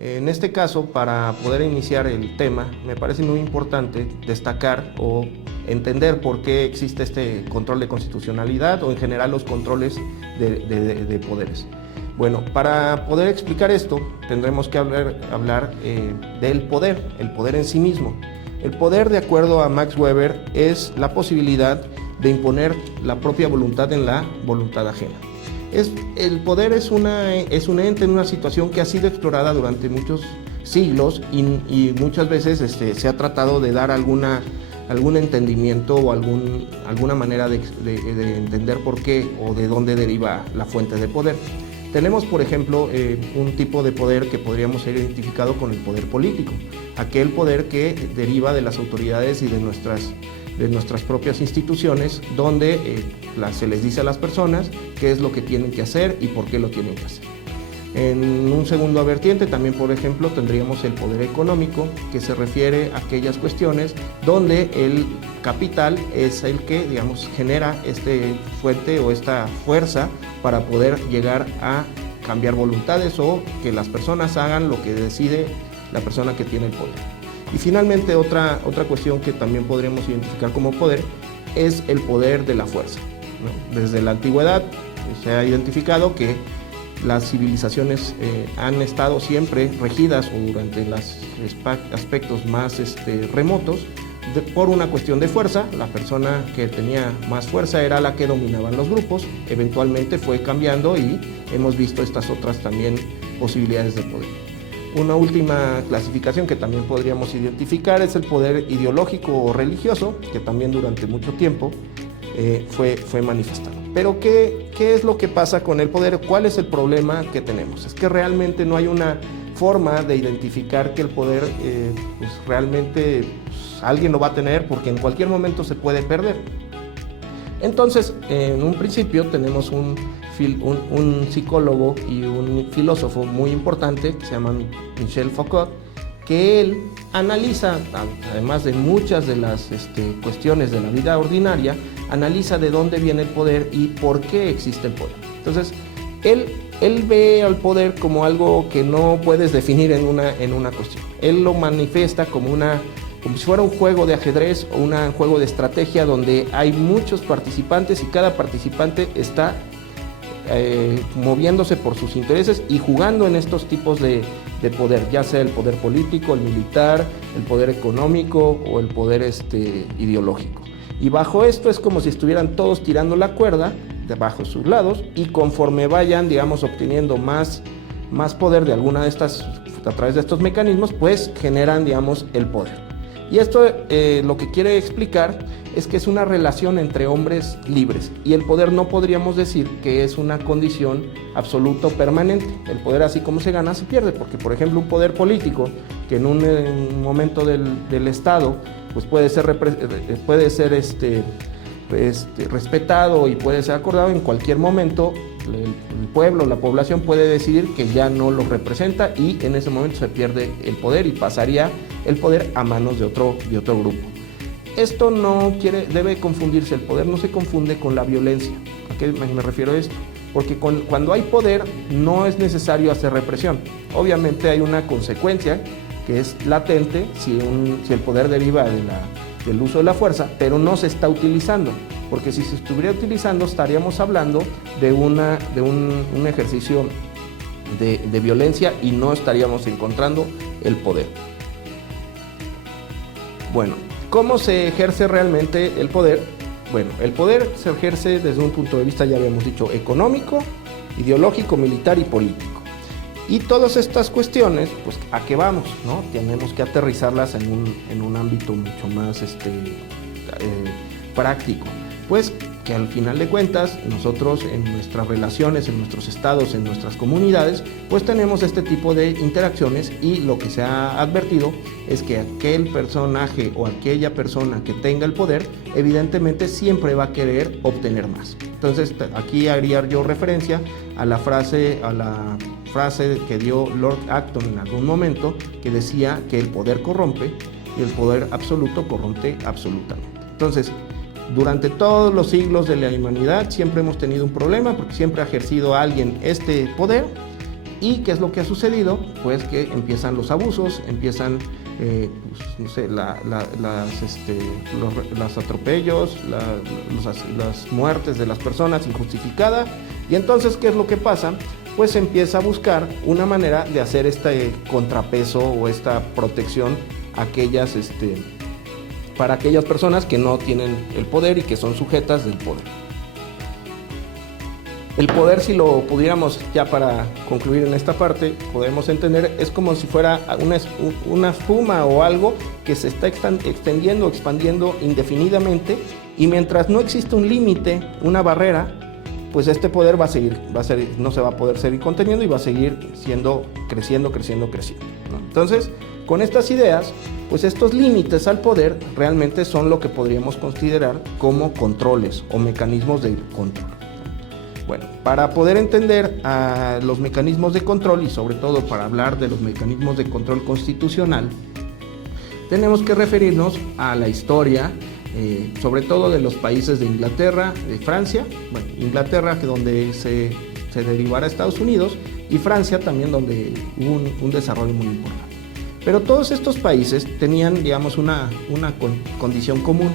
En este caso, para poder iniciar el tema, me parece muy importante destacar o entender por qué existe este control de constitucionalidad o en general los controles de poderes. Bueno, para poder explicar esto, tendremos que hablar del poder, el poder en sí mismo. El poder, de acuerdo a Max Weber, es la posibilidad de imponer la propia voluntad en la voluntad ajena. El poder es un ente en una situación que ha sido explorada durante muchos siglos y muchas veces se ha tratado de dar algún entendimiento o alguna manera de entender por qué o de dónde deriva la fuente de poder. Tenemos, por ejemplo, un tipo de poder que podríamos ser identificado con el poder político, aquel poder que deriva de las autoridades y de nuestras propias instituciones, donde se les dice a las personas qué es lo que tienen que hacer y por qué lo tienen que hacer. En un segundo vertiente también, por ejemplo, tendríamos el poder económico, que se refiere a aquellas cuestiones donde el capital es el que, digamos, genera fuente o esta fuerza para poder llegar a cambiar voluntades o que las personas hagan lo que decide la persona que tiene el poder. Y finalmente, otra cuestión que también podríamos identificar como poder es el poder de la fuerza, ¿no? Desde la antigüedad se ha identificado que las civilizaciones han estado siempre regidas o durante los aspectos más remotos por una cuestión de fuerza. La persona que tenía más fuerza era la que dominaba los grupos. Eventualmente fue cambiando y hemos visto estas otras también posibilidades de poder. Una última clasificación que también podríamos identificar es el poder ideológico o religioso, que también durante mucho tiempo fue manifestado. Pero ¿qué es lo que pasa con el poder? ¿Cuál es el problema que tenemos? Es que realmente no hay una forma de identificar que el poder pues realmente alguien lo va a tener, porque en cualquier momento se puede perder. Entonces, en un principio tenemos un psicólogo y un filósofo muy importante que se llama Michel Foucault, que él analiza, además de muchas de las cuestiones de la vida ordinaria, analiza de dónde viene el poder y por qué existe el poder. Entonces, él ve al poder como algo que no puedes definir en una cuestión. Él lo manifiesta como si fuera un juego de ajedrez o un juego de estrategia donde hay muchos participantes y cada participante está moviéndose por sus intereses y jugando en estos tipos de poder, ya sea el poder político, el militar, el poder económico o el poder ideológico. Y bajo esto es como si estuvieran todos tirando la cuerda bajo sus lados, y conforme vayan, digamos, obteniendo más poder de alguna de estas, a través de estos mecanismos, pues generan, digamos, el poder. Y esto lo que quiere explicar es que es una relación entre hombres libres, y el poder no podríamos decir que es una condición absoluta o permanente. El poder, así como se gana, se pierde, porque por ejemplo un poder político que en un momento del Estado pues puede ser respetado y puede ser acordado, en cualquier momento el pueblo, la población puede decidir que ya no lo representa, y en ese momento se pierde el poder y pasaría el poder a manos de otro grupo. Esto debe confundirse. El poder no se confunde con la violencia. ¿A qué me refiero a esto? Porque cuando hay poder no es necesario hacer represión. Obviamente hay una consecuencia que es latente si el poder deriva del uso de la fuerza, pero no se está utilizando. Porque si se estuviera utilizando, estaríamos hablando de un ejercicio de violencia y no estaríamos encontrando el poder. Bueno, ¿cómo se ejerce realmente el poder? Bueno, el poder se ejerce desde un punto de vista, ya habíamos dicho, económico, ideológico, militar y político. Y todas estas cuestiones, pues, ¿a qué vamos, no? Tenemos que aterrizarlas en un ámbito mucho más práctico. Pues que al final de cuentas nosotros en nuestras relaciones, en nuestros estados, en nuestras comunidades, pues tenemos este tipo de interacciones, y lo que se ha advertido es que aquel personaje o aquella persona que tenga el poder evidentemente siempre va a querer obtener más. Entonces aquí haría yo referencia a la frase que dio Lord Acton en algún momento, que decía que el poder corrompe y el poder absoluto corrompe absolutamente. Entonces, durante todos los siglos de la humanidad siempre hemos tenido un problema, porque siempre ha ejercido alguien este poder ¿Y qué es lo que ha sucedido? Pues que empiezan los abusos, empiezan pues, no sé, los atropellos, las muertes de las personas injustificadas. Y entonces, ¿qué es lo que pasa? Pues se empieza a buscar una manera de hacer este contrapeso o esta protección a para aquellas personas que no tienen el poder y que son sujetas del poder. El poder, si lo pudiéramos, ya para concluir en esta parte, podemos entender, es como si fuera una espuma o algo que se está extendiendo, expandiendo indefinidamente, y mientras no existe un límite, una barrera, pues este poder no se va a poder seguir conteniendo y va a seguir creciendo, ¿no? Entonces, con estas ideas, pues estos límites al poder realmente son lo que podríamos considerar como controles o mecanismos de control. Bueno, para poder entender los mecanismos de control y sobre todo para hablar de los mecanismos de control constitucional, tenemos que referirnos a la historia, sobre todo de los países de Inglaterra, de Francia, bueno, Inglaterra que donde se derivará a Estados Unidos, y Francia también donde hubo un desarrollo muy importante. Pero todos estos países tenían, digamos, una condición común.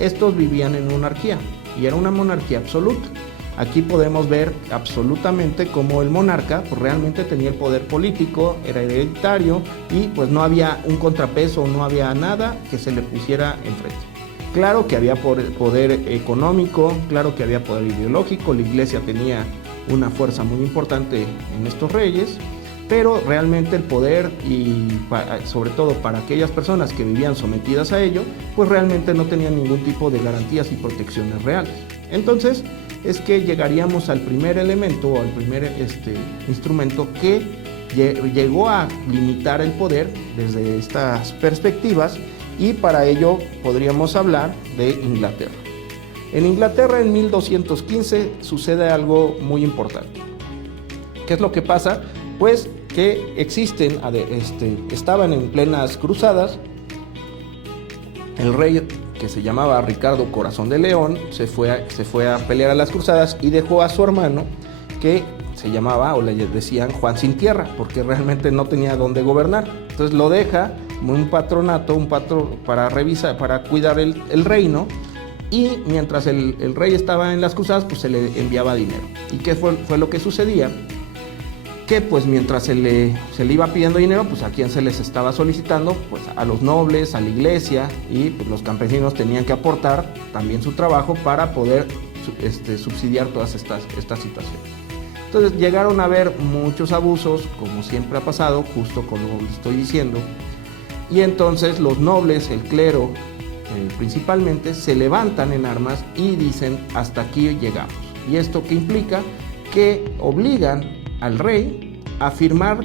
Estos vivían en monarquía y era una monarquía absoluta. Aquí podemos ver absolutamente cómo el monarca pues, realmente tenía el poder político, era hereditario y pues no había un contrapeso, no había nada que se le pusiera enfrente. Claro que había poder económico, claro que había poder ideológico, la iglesia tenía una fuerza muy importante en estos reyes, pero realmente el poder y sobre todo para aquellas personas que vivían sometidas a ello, pues realmente no tenían ningún tipo de garantías y protecciones reales. Entonces, es que llegaríamos al primer elemento o al primer instrumento que llegó a limitar el poder desde estas perspectivas, y para ello podríamos hablar de Inglaterra. En Inglaterra en 1215 sucede algo muy importante. ¿Qué es lo que pasa? Pues que estaban en plenas cruzadas, el rey que se llamaba Ricardo Corazón de León se fue a pelear a las cruzadas y dejó a su hermano que se llamaba o le decían Juan Sin Tierra porque realmente no tenía dónde gobernar. Entonces lo deja un patronato, para revisar, para cuidar el reino, y mientras el rey estaba en las cruzadas pues se le enviaba dinero. ¿Y qué fue lo que sucedía? Que pues mientras se le iba pidiendo dinero, pues a quién se les estaba solicitando, pues a los nobles, a la iglesia, y pues los campesinos tenían que aportar también su trabajo para poder subsidiar todas estas situaciones. Entonces llegaron a haber muchos abusos, como siempre ha pasado, justo como lo estoy diciendo, y entonces los nobles, el clero, principalmente, se levantan en armas y dicen hasta aquí llegamos. ¿Y esto qué implica? Que obligan al rey a firmar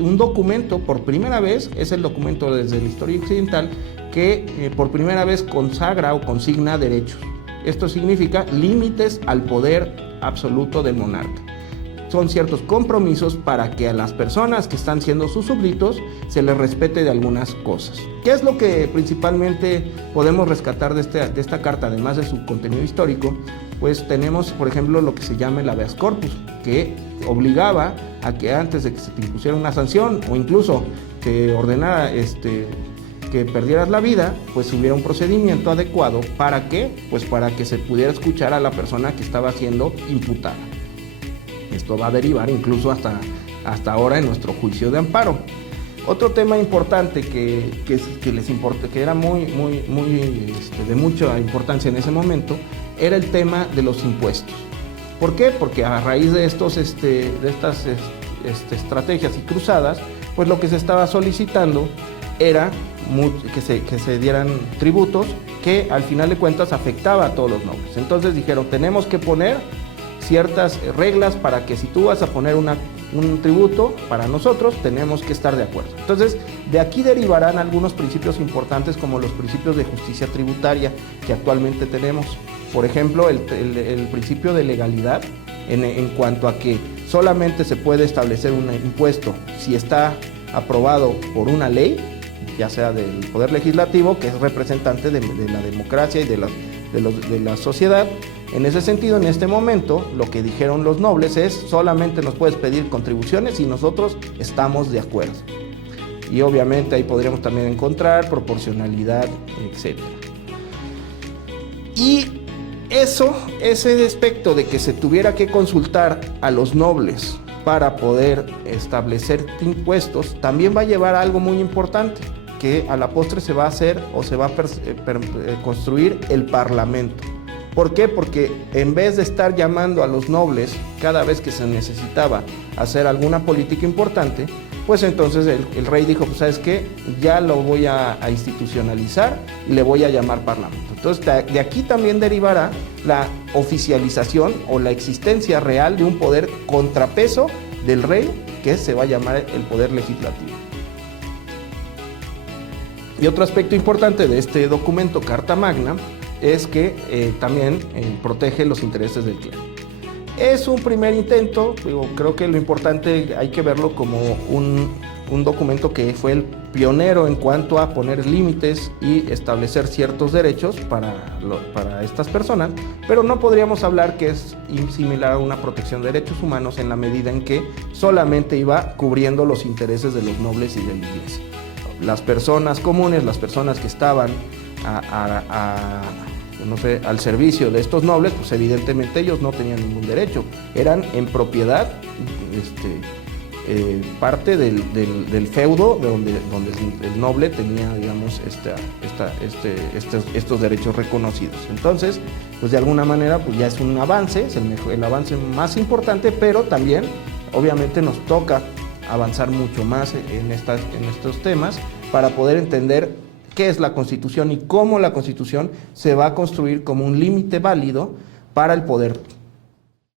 un documento por primera vez, es el documento desde la historia occidental que por primera vez consagra o consigna derechos. Esto significa límites al poder absoluto del monarca. Son ciertos compromisos para que a las personas que están siendo sus súbditos se les respete de algunas cosas. ¿Qué es lo que principalmente podemos rescatar de esta carta, además de su contenido histórico? Pues tenemos, por ejemplo, lo que se llama el habeas corpus, que obligaba a que antes de que se te impusiera una sanción o incluso que ordenara que perdieras la vida, pues hubiera un procedimiento adecuado. ¿Para qué? Pues para que se pudiera escuchar a la persona que estaba siendo imputada. Esto va a derivar incluso hasta ahora en nuestro juicio de amparo. Otro tema importante que les importa, que era de mucha importancia en ese momento, era el tema de los impuestos. ¿Por qué? Porque a raíz de estas estrategias y cruzadas, pues lo que se estaba solicitando era que se dieran tributos que al final de cuentas afectaba a todos los nobles. Entonces dijeron, tenemos que poner ciertas reglas para que si tú vas a poner un tributo para nosotros, tenemos que estar de acuerdo. Entonces, de aquí derivarán algunos principios importantes como los principios de justicia tributaria que actualmente tenemos. Por ejemplo, el principio de legalidad en cuanto a que solamente se puede establecer un impuesto si está aprobado por una ley, ya sea del Poder Legislativo, que es representante de la democracia y de la sociedad, En ese sentido, en este momento, lo que dijeron los nobles es: solamente nos puedes pedir contribuciones y nosotros estamos de acuerdo. Y obviamente ahí podríamos también encontrar proporcionalidad, etc. Y ese aspecto de que se tuviera que consultar a los nobles para poder establecer impuestos, también va a llevar a algo muy importante, que a la postre se va a hacer o se va a construir el Parlamento. ¿Por qué? Porque en vez de estar llamando a los nobles cada vez que se necesitaba hacer alguna política importante, pues entonces el rey dijo: pues ¿sabes qué? Ya lo voy a institucionalizar y le voy a llamar Parlamento. Entonces de aquí también derivará la oficialización o la existencia real de un poder contrapeso del rey, que se va a llamar el poder legislativo. Y otro aspecto importante de este documento, Carta Magna, es que también protege los intereses del clero. Es un primer intento, creo que lo importante hay que verlo como un documento que fue el pionero en cuanto a poner límites y establecer ciertos derechos para estas personas, pero no podríamos hablar que es similar a una protección de derechos humanos en la medida en que solamente iba cubriendo los intereses de los nobles y de la iglesia. Las personas comunes, las personas que estaban al servicio de estos nobles, pues evidentemente ellos no tenían ningún derecho, eran en propiedad parte del feudo donde el noble tenía, digamos, estos derechos reconocidos. Entonces, pues de alguna manera pues ya es un avance, es el avance más importante, pero también obviamente nos toca avanzar mucho más en estos temas para poder entender qué es la Constitución y cómo la Constitución se va a construir como un límite válido para el poder